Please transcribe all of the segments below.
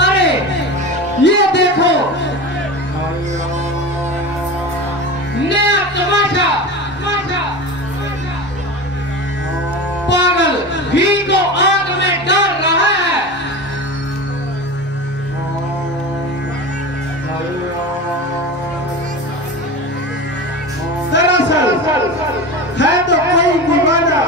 अरे ये देखो नया तमाशा, पागल घी को आग में डाल रहा है। दरअसल है तो कोई दीवाना।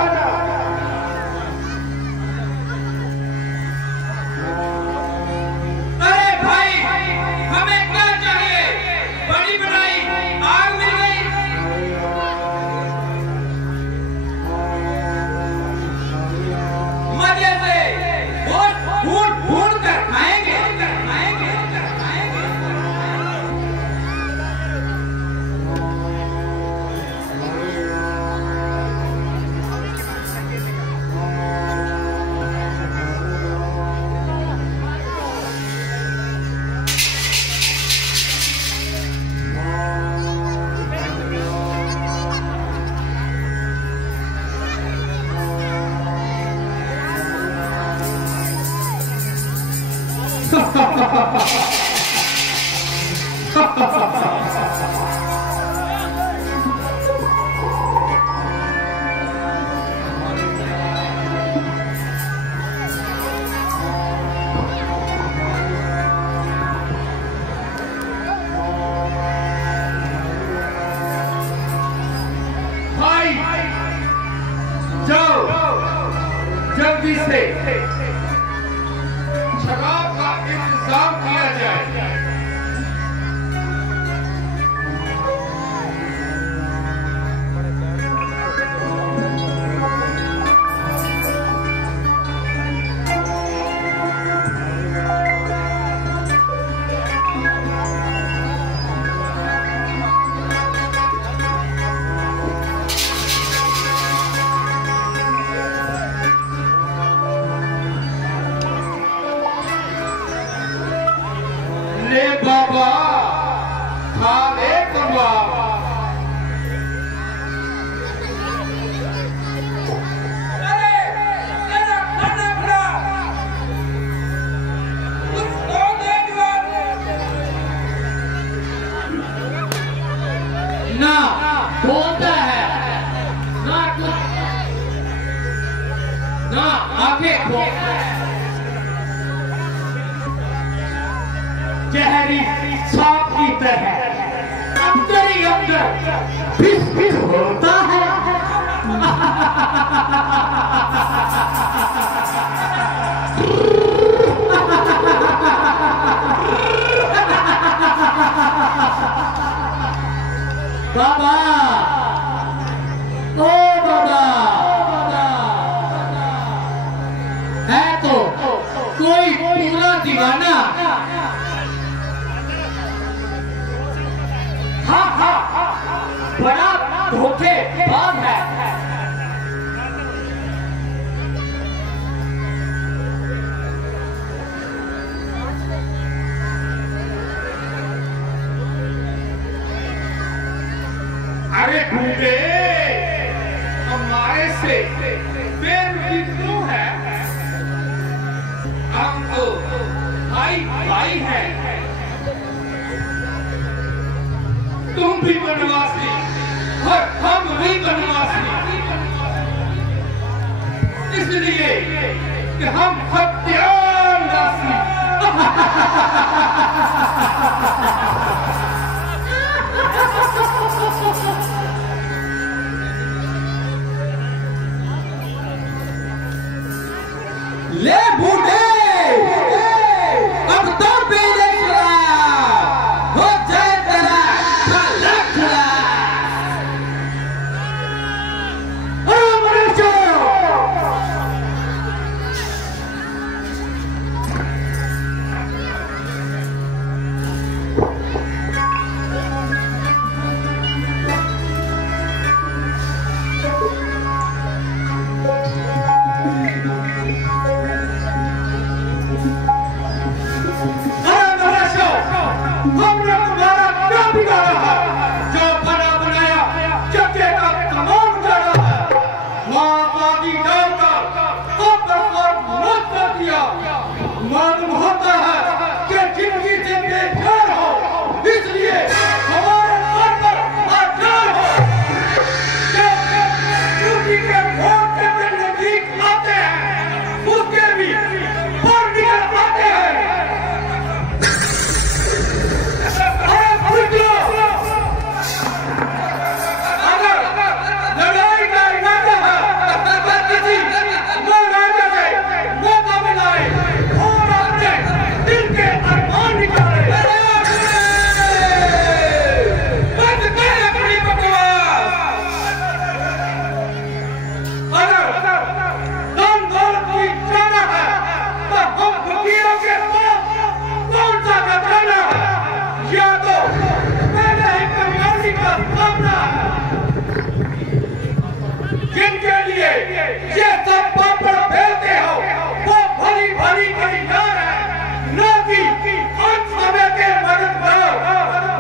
जल्दी से शराब का इंतजाम किया जाए। ले बाबा खा ले कबाब। ना बोलता है ना कुछ ना आगे जहरी सांप की तरह अंदर ही अंदर फिस फिस होता है। बाबा ओ बाबा है तो कोई पूरा दीवाना। हाँ हाँ बड़ा धोखेबाज है। अरे ढूंढे हमारे से बेरुखी क्यों है? हम तो भाई भाई हैं, तुम भी बनवासी और हम भी बनवासी, इसलिए कि हम हत्यार राशि। ले बूढ़े अब तो पीले हो जाए तेरा मालूम होता है कि जिंदगी से बेकार हो, इसलिए हमारे घर पर आचार हो ड्यूटी के वोट के नजदीक आते हैं, उसके भी वोट निकल आते हैं। अगर लड़ाई का इरादा है तो किसी महाराजा से मौका मिलाए और अपने दिल के अरमान निकाले। बंद कर अपनी बकवास। अगर धन दौलत की चाहना है तो हम फकीरों के पास कौन सा खजाना है, या तो पहले ही कमयाबी का सामना है, जिनके लिए ये सब पापड़ बेलते हो वो भली भली खरीदार है, न कि अंत समय के मददगार।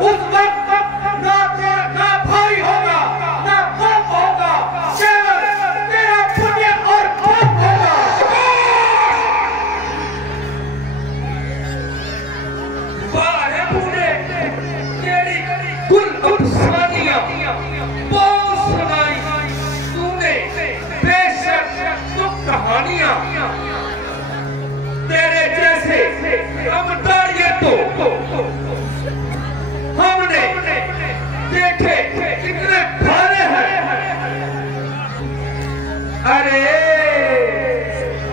उस वक्त ना भाई होगा ना बाप होगा, केवल तेरा पुण्य और पाप होगा। वाह बूढ़े, तेरी कुल अफसानियां बहुत सुनाई तूने, बेशक तुम कहानियां तेरे जैसे अवतारिये तो हमने देखे कितने भारे हैं। अरे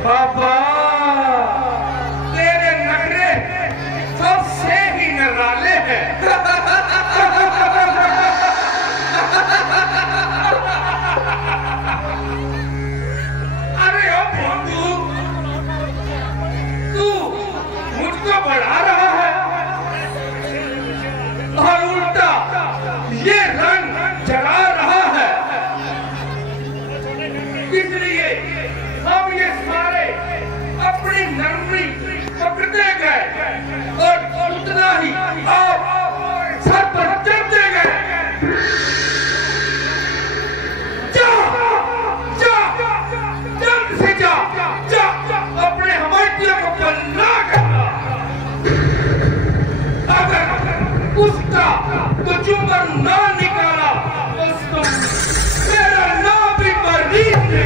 बाबा, तेरे नखरे सबसे ही निराले हैं। अरे ओ बंधु, तू मुझको बढ़ा रहा है और उल्टा ये रंग जला रहा है, इसलिए हम ये सारे अपनी नरमी पकड़ते गए और उतना ही आप सर पर चढ़ते गए। जा जा जल्द से जा जा अपने हमारे को पन्ना करना। अगर उसका कुछ उम्र ना निकाला तो मेरा नाम भी मरीज है।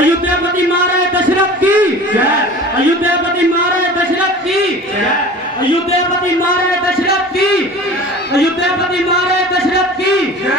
अयोध्यापति महाराज दशरथ की जय। अयोध्यापति महाराज दशरथ की जय। अयोध्यापति महाराज दशरथ की। अयोध्यापति महाराज दशरथ की जय।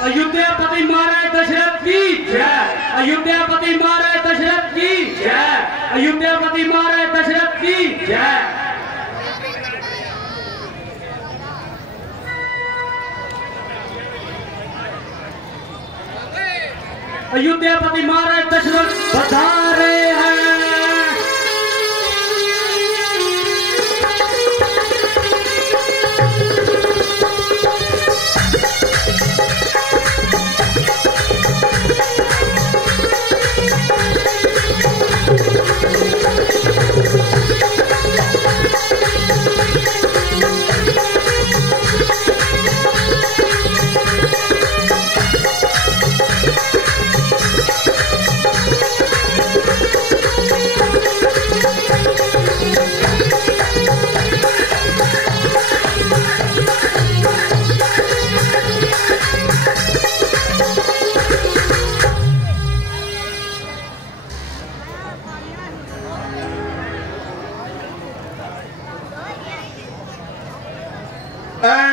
अयोध्यापति महाराज दशरथ की जय। अयोध्यापति महाराज दशरथ की जय। अयोध्यापति महाराज दशरथ की जय। अयोध्यापति महाराज दशरथ पधारे हैं।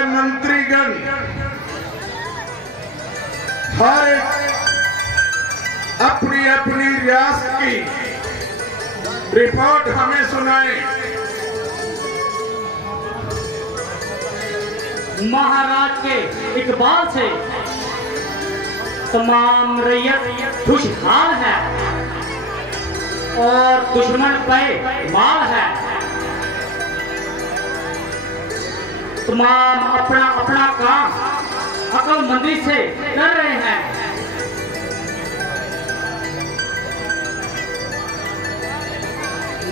मंत्रीगण हर अपनी अपनी रियासत की रिपोर्ट हमें सुनाए। महाराज के इकबाल से तमाम रैयत खुशहाल है और दुश्मन पे माल है। तमाम अपना अपना काम अक्लमंदी से कर रहे हैं।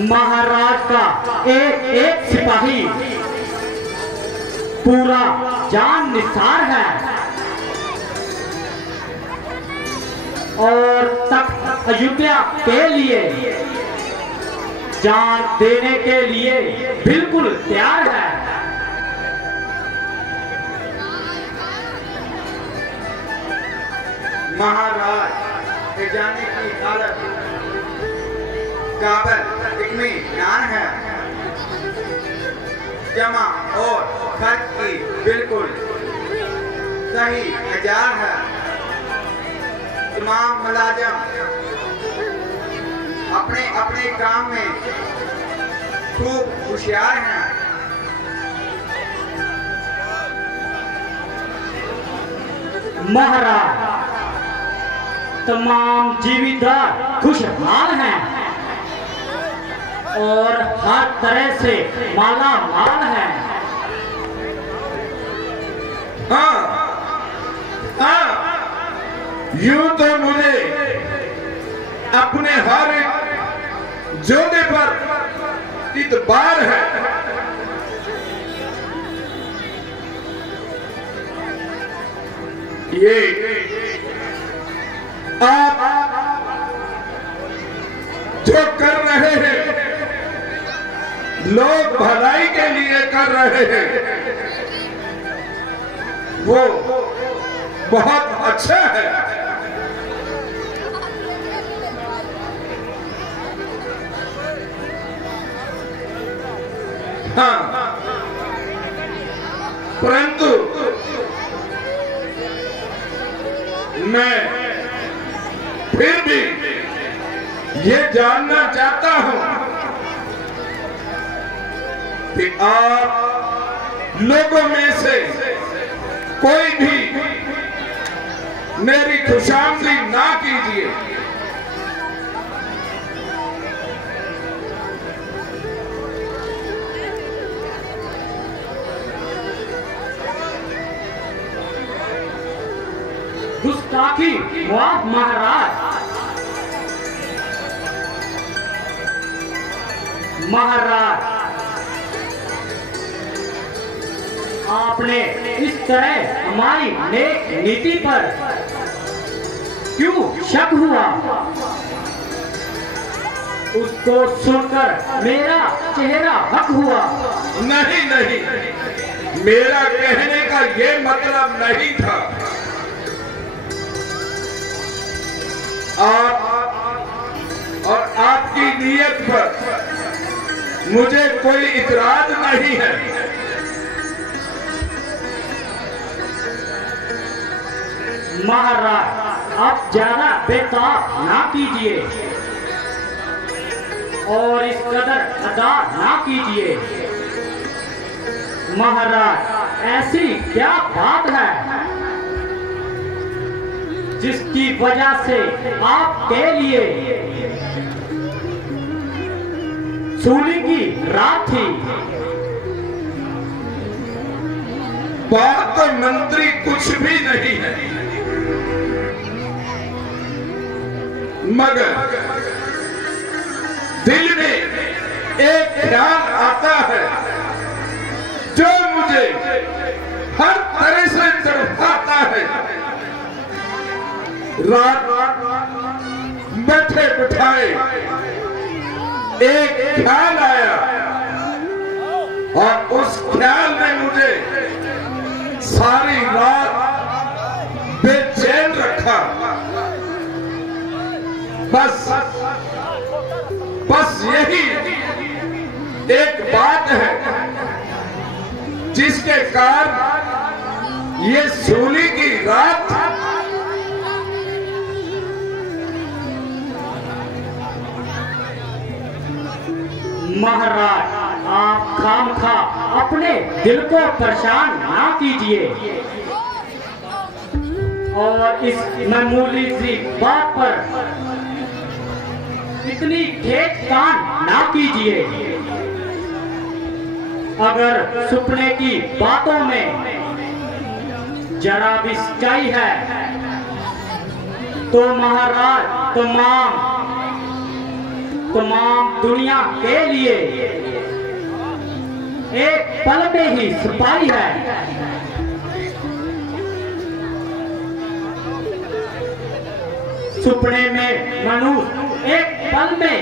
महाराज का एक एक सिपाही पूरा जान निसार है और तक अयोध्या के लिए जान देने के लिए बिल्कुल तैयार है। महाराज के जाने की हालत काबल इत्मीनान है। जमा और खर्च की बिल्कुल सही हजार है। तमाम मुलाजिम अपने अपने काम में खूब होशियार हैं। महाराज तमाम जीवितदार खुशहाल हैं और हर तरह से माला माल है। हाँ हाँ, यूं तो मुझे अपने हर जोड़े पर इतबार है। ये आप जो कर रहे हैं, लोग भलाई के लिए कर रहे हैं, वो बहुत अच्छा है। हाँ, परंतु मैं फिर भी ये जानना चाहता हूं कि आप लोगों में से कोई भी मेरी खुशामदी ना कीजिए। गुस्ताखी माफ महाराज। महाराज, आपने इस तरह हमारी नेक नीति पर क्यों शक हुआ? उसको सुनकर मेरा चेहरा हक हुआ। नहीं नहीं, मेरा कहने का ये मतलब नहीं था। आप और आपकी नीयत पर मुझे कोई इतराज नहीं है। महाराज, आप ज्यादा बेताब ना कीजिए और इस कदर अदा ना कीजिए। महाराज, ऐसी क्या बात है जिसकी वजह से आपके लिए सूली की रात थी? बात तो मंत्री कुछ भी नहीं है, मगर दिल में एक ख्याल आता है जो मुझे हर तरह से तड़पाता है। रात बैठे बिठाए एक ख्याल आया और उस ख्याल ने मुझे सारी रात बेचैन रखा। बस यही एक बात है जिसके कारण ये सूली की रात महाराज, आप खामखा अपने दिल को परेशान ना कीजिए और इस मामूली सी बात पर इतनी ठेठ कान ना कीजिए। अगर सपने की बातों में जरा भी सच्चाई है तो महाराज तमाम दुनिया के लिए एक पल में ही सिपाही है। सपने में मनुष्य एक पल में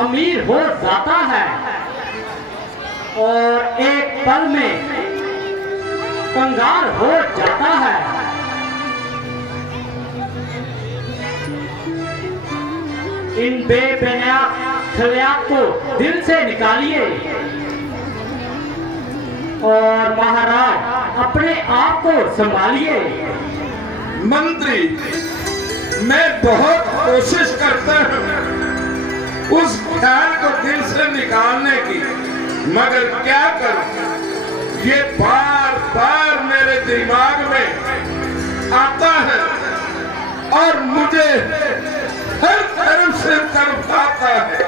अमीर हो जाता है और एक पल में कंगाल हो जाता है। इन बेबुनियाद ख्यालात को दिल से निकालिए और महाराज अपने आप को संभालिए। मंत्री, मैं बहुत कोशिश करता हूँ उस ख्याल को दिल से निकालने की, मगर क्या करूं, ये बार बार मेरे दिमाग में आता है और मुझे हर तरफ से तड़पाता है।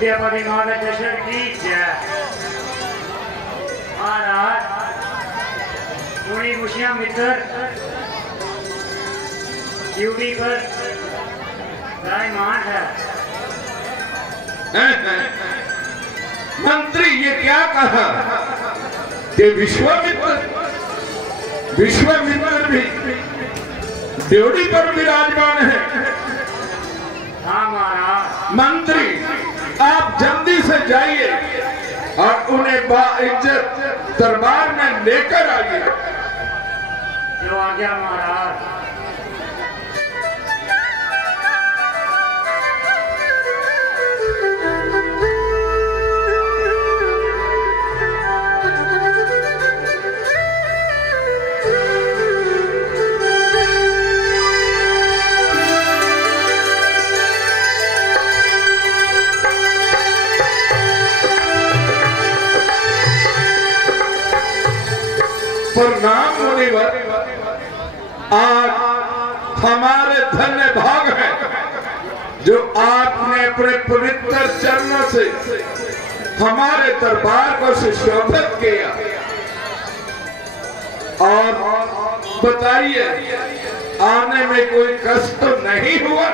अयोध्यापति महाराज दशरथ की जय। महाराज थोड़ी खुशियां मित्र ड्यूटी पर गायमान है। मंत्री ये क्या कहा कि विश्वामित्र भी ड्यूटी पर विराजमान है। हाँ महाराज। मंत्री आप जल्दी से जाइए और उन्हें बाइज्जत दरबार में लेकर आइए। जो आ गया महाराज। प्रणाम मुनिवर, आज हमारे धन्य भाग है जो आपने अपने पवित्र चरणों से हमारे दरबार को सुशोभित किया। और बताइए आने में कोई कष्ट तो नहीं हुआ?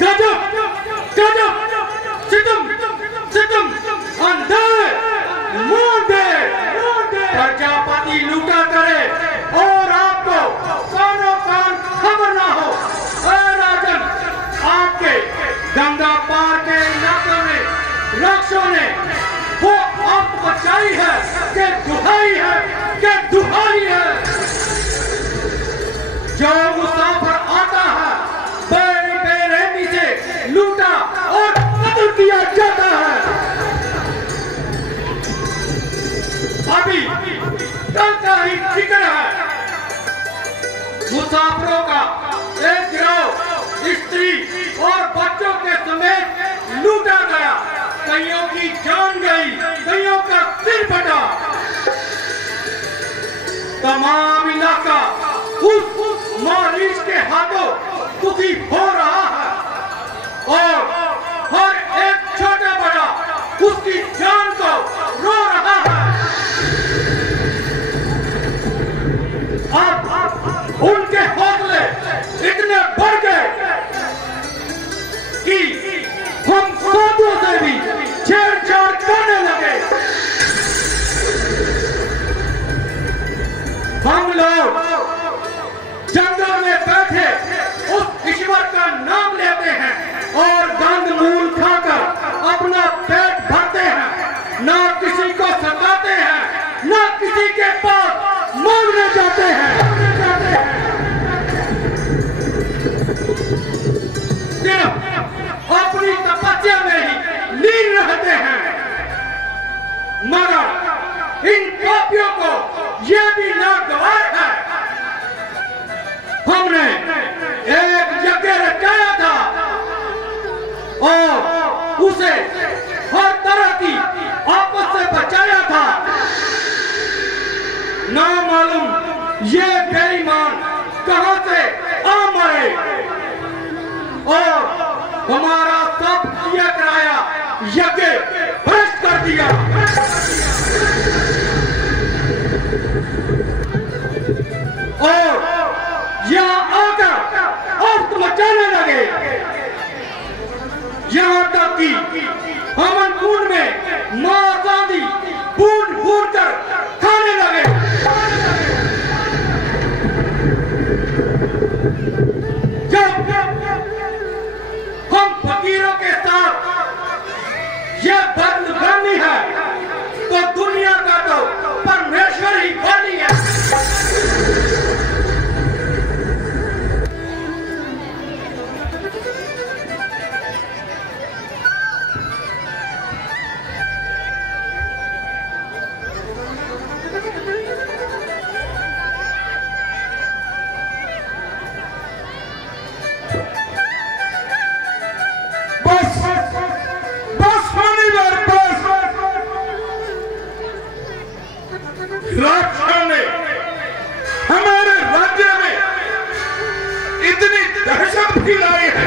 गजब गजब सितम अंधे मूंढे प्रजापति लूटा करे और आपको कानों कान खबर ना हो। राजन आपके गंगा पार के इलाके में राक्षसों ने वो आप बचाई है कि दुहाई है कि दुहाई है। जो मुसाफिर आता है बेरहमी से लूटा और कत्ल किया जाता है। अभी कल का ही जिक्र है। मुसाफिरों का एक गिरोह स्त्री और बच्चों के समेत लूटा गया। कईयों की जान गई, कईयों का सिर फटा। तमाम इलाका उस मारीच के हाथों दुखी हो रहा है और हर एक छोटा बड़ा उसकी जान को रो रहा है। अब उनके हौसले इतने बढ़ गए कि हम साधुओं से भी छेड़छाड़ करने लगे। हम लोग जंगल में बैठे उस ईश्वर का नाम लेते हैं और गंध मूल खाकर अपना पेट भरते हैं। ना किसी को सताते हैं, ना किसी के पास मांगने जाते हैं। सिर्फ अपनी तपस्या में ही लीन रहते हैं। मगर इन पापियों को यह भी नागवार है। हमने एक यज्ञ रचाया था और उसे हर तरह की आपस से बचाया था। ना मालूम ये बेईमान कहां से आ मरे और हमारा सब किया कराया यज्ञ भ्रष्ट कर दिया। और यहाँ आकर औरत मचाने लगे। यहाँ तक कि हमन कुंड में मां चांदी बूंद बूंद कर खाने लगे। जब हम फकीरों के साथ यह बदलगर्मी है तो दुनिया का तो परमेश्वर ही बनी है। भी लाई है।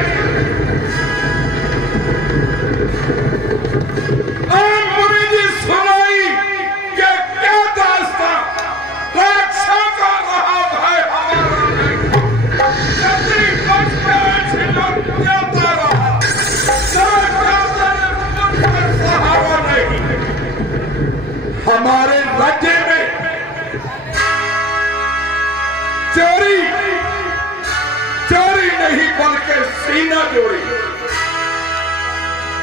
और मुनि जी सुनाई कि क्या दास्तां राक्षसों का रहा है हमारा नहीं। छतरी बच गए छिलक जाता रहा, सहारा नहीं। हमारे राज्य में चोरी चोरी नहीं बल्कि सीना जोड़ी,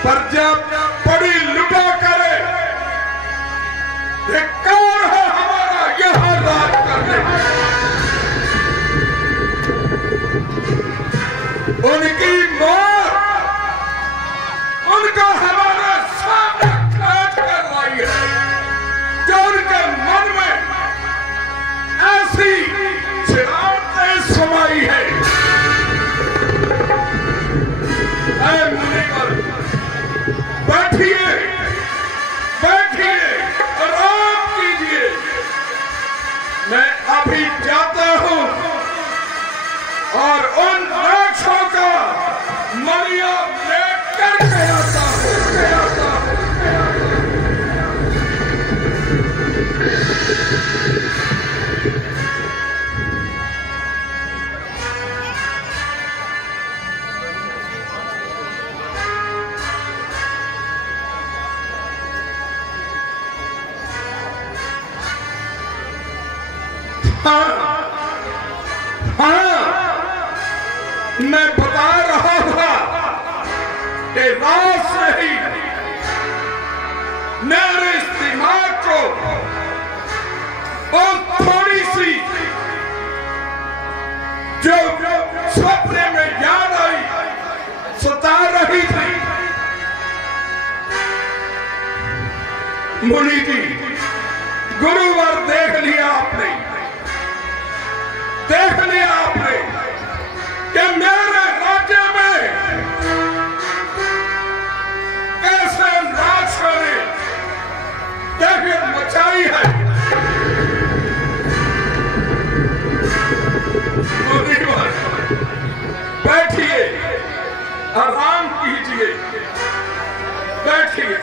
पर जब बड़ी लुटा करे धिक्कार है हमारा यहाँ राज करने। उनकी मौत उनका हमारा सामने काट कर लाई है, जो उनके मन में ऐसी चिरागतें समाई है। ऐ मुनिवर, बैठिए बैठिए, आराम कीजिए। मैं अभी जाता हूं और उन राक्षसों का मरिया लेकर के आता हूं। हाँ, मैं बता रहा था कि रात से ही मेरे इस दिमाग को और थोड़ी सी जो सपने में याद आई सता रही थी। मुनि जी, गुरुवर देख लिया आपने, देख लिया आपने कि मेरे राज्य में कैसे राक्षसों ने दहशत मचाई है। बैठिए, आराम कीजिए, बैठिए।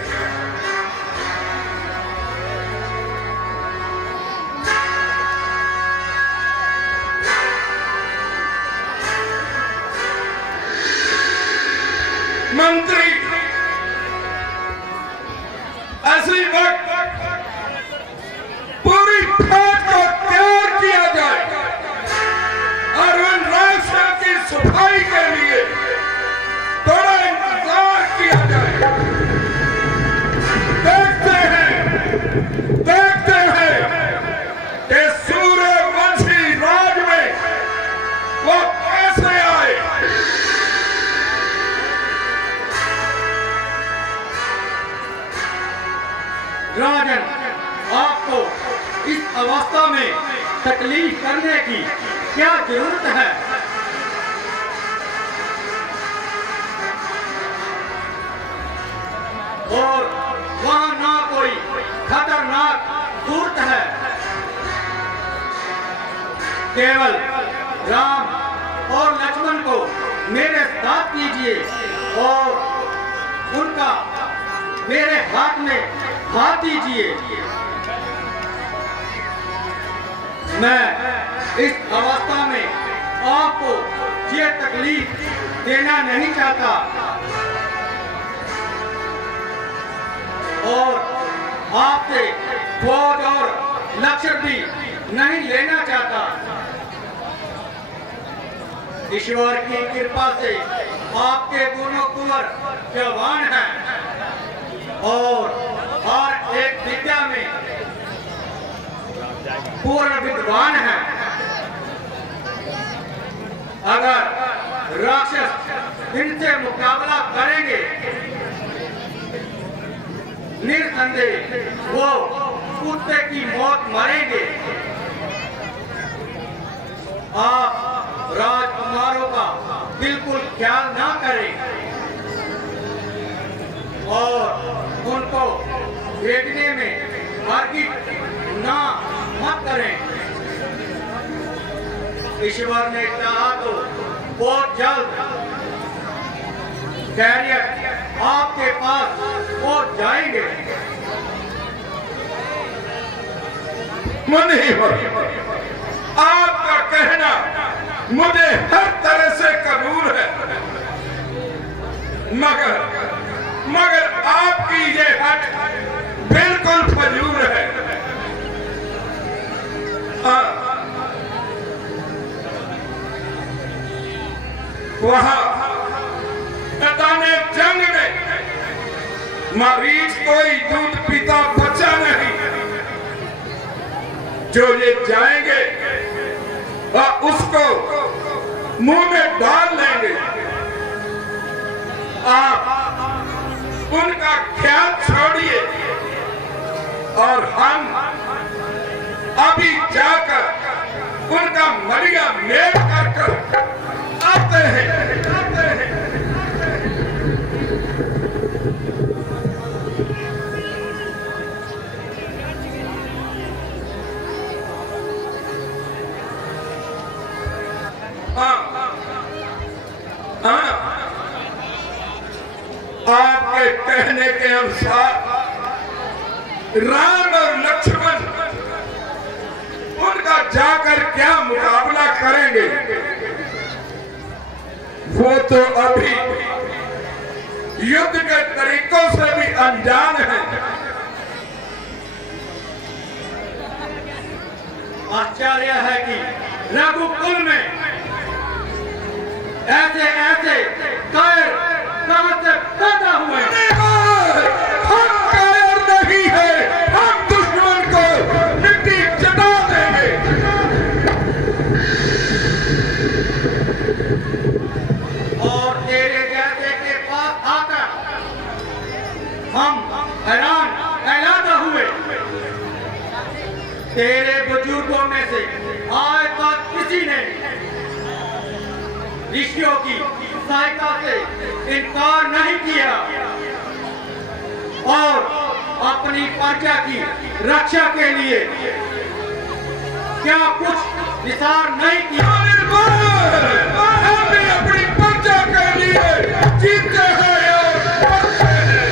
मंत्री, ऐसी वक्त पूरी फौज को तैयार किया जाए और उन राक्षसों की सफाई के लिए थोड़ा इंतजार किया जाए। देखते हैं कि सूर्यवंशी राज में वो कैसे आए। राजन, आपको इस अवस्था में तकलीफ करने की क्या जरूरत है? और वहां ना कोई खतरनाक सूरत है, केवल राम और लक्ष्मण को मेरे साथ कीजिए और उनका मेरे हाथ में हाथ दीजिए। मैं इस अवस्था में आपको ये तकलीफ देना नहीं चाहता और आपसे फौज और लक्ष्य भी नहीं लेना चाहता। ईश्वर की कृपा से आपके दोनों कुंवर जवान हैं और हर एक विद्या में पूर्ण विद्वान है। अगर राक्षस इनसे मुकाबला करेंगे, निसंदेह वो कुत्ते की मौत मरेंगे। आप राजकुमारों का बिल्कुल ख्याल ना करें और उनको भेजने में मार्गित ना मत करें। ईश्वर ने चाहा तो बहुत जल्द खैरियत आपके पास पहुंच जाएंगे। आपका कहना मुझे हर तरह से कबूल है, मगर आपकी ये हट बिल्कुल फजूल है। वहां मैदाने जंग में मरीज कोई दूध पीता बचा नहीं। जो ये जाएंगे और उसको मुंह में डाल लेंगे। आप उनका ख्याल छोड़िए और हम अभी जाकर उनका मरिया मेल कर आते हैं। आपके कहने के अनुसार राम और लक्ष्मण उनका जाकर क्या मुकाबला करेंगे, वो तो अभी युद्ध के तरीकों से भी अनजान है। आश्चर्य है कि रघुकुल में ऐसे कायर कहां से पैदा हुए। हम कायर नहीं है, हम दुश्मन को मिट्टी चटा देंगे। और तेरे जैसे के पास आकर हम हैरान हुए। तेरे बुजुर्गों में से आज तक किसी ने ऋषियों की सहायता से इनकार नहीं किया और अपनी प्रजा की रक्षा के लिए क्या कुछ निसार नहीं किया। हम भी अपनी प्रजा के लिए जीते हैं और मरते हैं।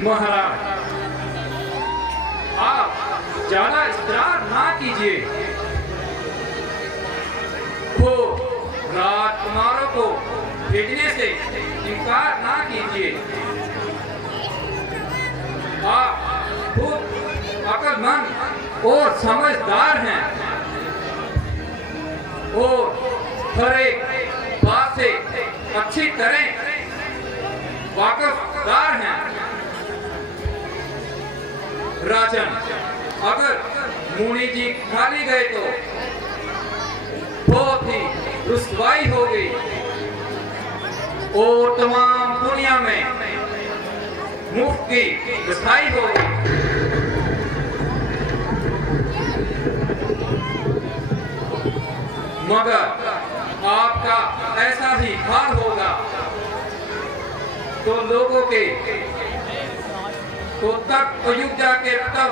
महाराज, आप ज्यादा इसरार ना कीजिए। वो राजकुमारों को भेजने से इनकार ना कीजिए। आप खूब अक्लमंद और समझदार हैं और हर एक बात से अच्छी तरह वाकिफदार हैं। राजन, अगर मुनि जी खाली गए तो बहुत ही रुसवाई होगी और तमाम दुनिया में मुफ्त की बधाई होगी। मगर आपका ऐसा ही हाल होगा तो लोगों के तो तक अयोध्या के तब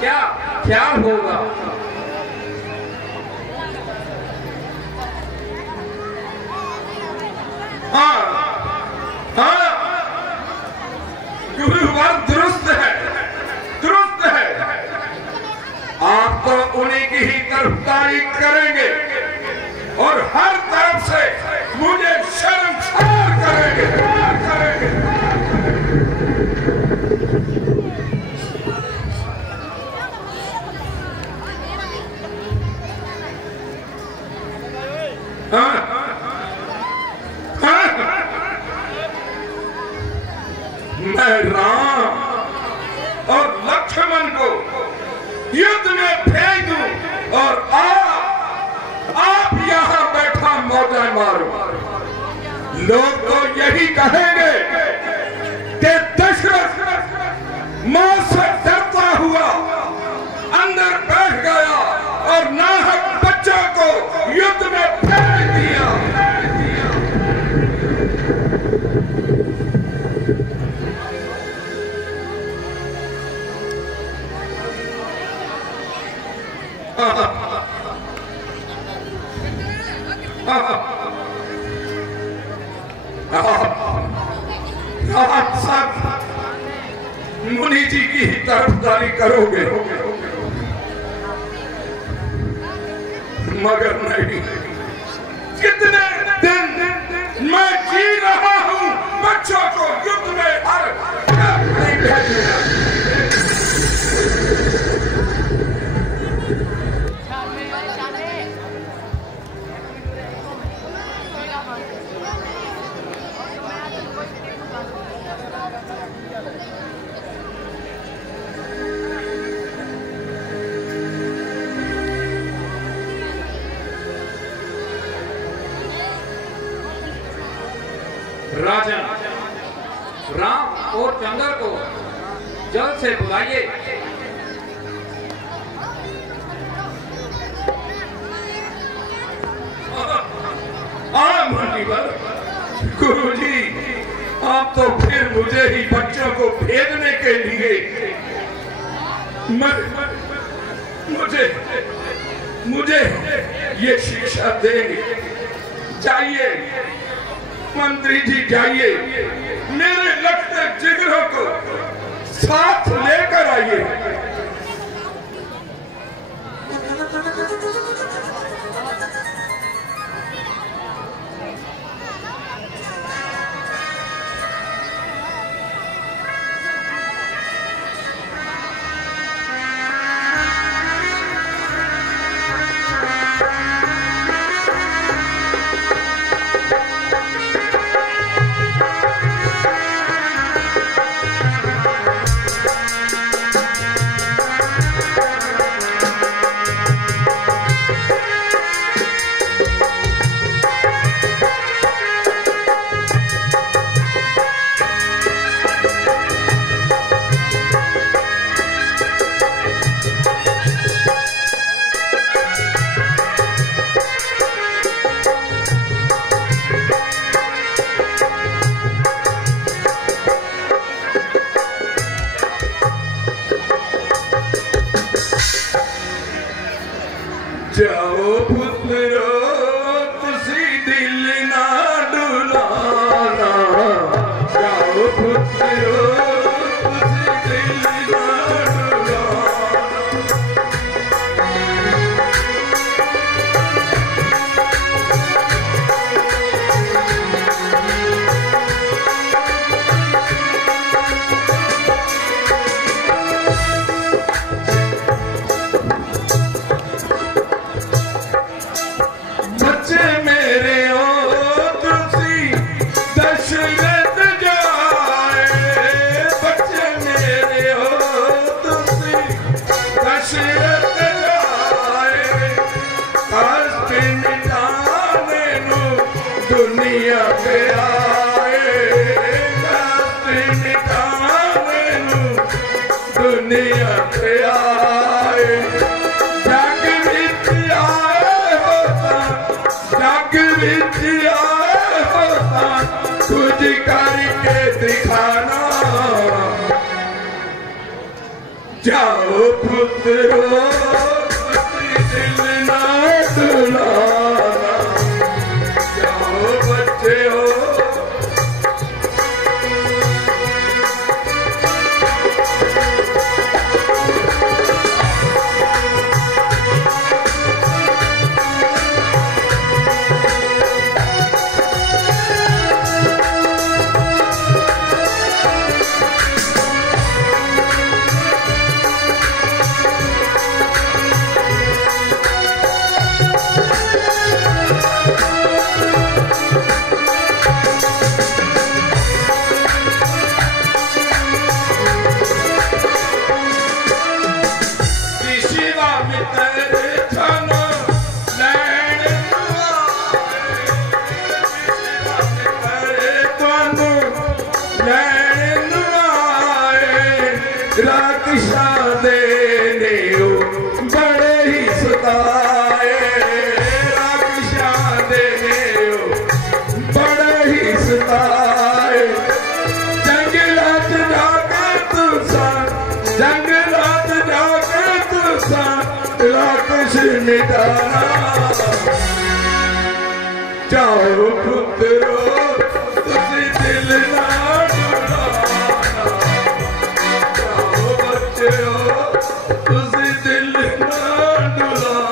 क्या ख्याल होगा। बात दुरुस्त है। आप तो उन्हीं की ही तरफदारी करेंगे और हर तरफ से मुझे शर्मसार करेंगे। मैं राम और लक्ष्मण को युद्ध में भेज दूं और आप यहाँ बैठा मौजा मारो। लोग तो यही कहेंगे कि दशरथ मां से डरता हुआ अंदर बैठ गया और नाहक बच्चों को युद्ध में फेंक दिया। आप सब मुनि जी की ही तरफदारी करोगे, मगर नहीं। कितने दिन मैं जी रहा हूं बच्चों को युद्ध में हर नहीं भेजूंगा। राजन, राम और चंद्र को जल्द से बुलाइए। गुरुजी, आप तो फिर मुझे ही बच्चों को भेजने के लिए मुझे ये शिक्षा देंगे। जाइए मंत्री जी, जाइए, मेरे लखते जिगरों को साथ लेकर आइए। जाओ पुत्रो तुसी दिल ना डुलाना, जाओ पुत्रो तुसी दिल ना डुलाना। दुनिया पे आए दुनिया पे आए, जग विच आए होता, जग विच आए होता, कुछ करके दिखाना। जाओ पुत्रो दिल ना डुलाना, जाओ बच्चे हो। बड़े ही सताए, राक्षसा देने बड़े ही सताए। जंगलात जाके तुसा, जंगलात जाके तुसा राक्षस मिटाना चाहो पुत्रो तुसी दिल ना डुलाना चाहो बच्चे हो तुसी दिल ना डुलाना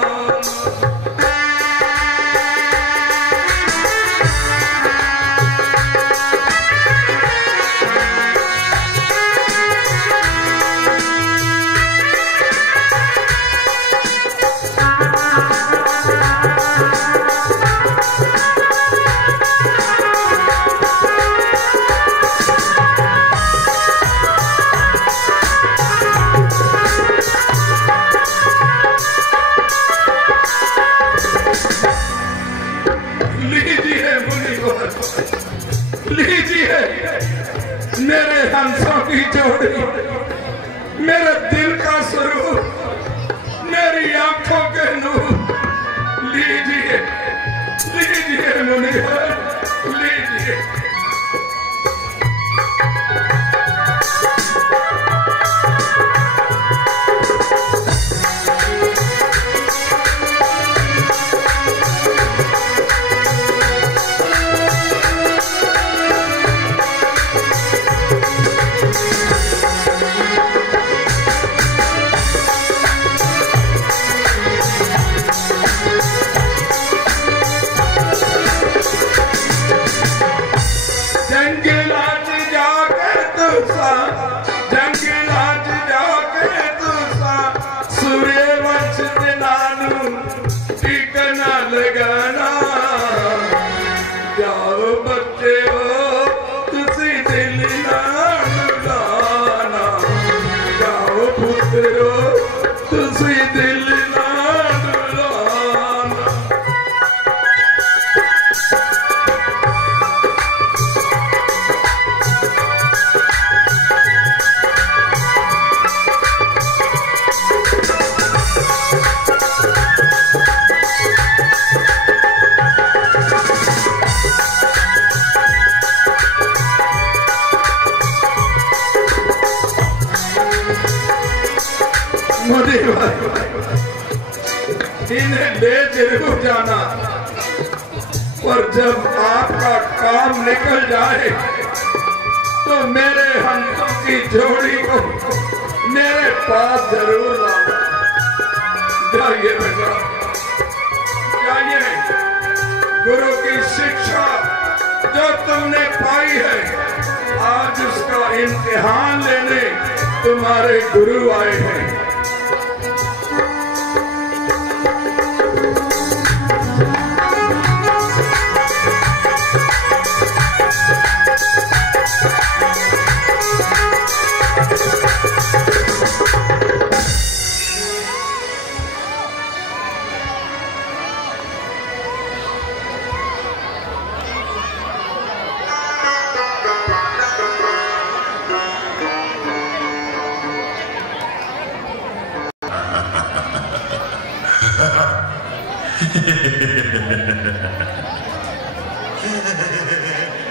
लीजिए मेरे हंसों की जोड़ी, मेरे दिल का स्वरूप, मेरी आंखों के नूर। लीजिए लीजिए मुनिवर लीजिए। जंगलात जाके तुसा सूर्यवंश दे नानू टिकना लगाना जाओ बच्चे हो तुसी दिल ना डुलाना जाओ पुत्रो तुसी दिल ना डुलाना। इन्हें ले जरूर जाना और जब आपका काम निकल जाए तो मेरे हंसों की जोड़ी को मेरे पास जरूर लाना। जाइए बेटा जाइए, गुरु की शिक्षा जो तुमने पाई है आज उसका इम्तिहान लेने तुम्हारे गुरु आए हैं। Ha ha ha ha ha.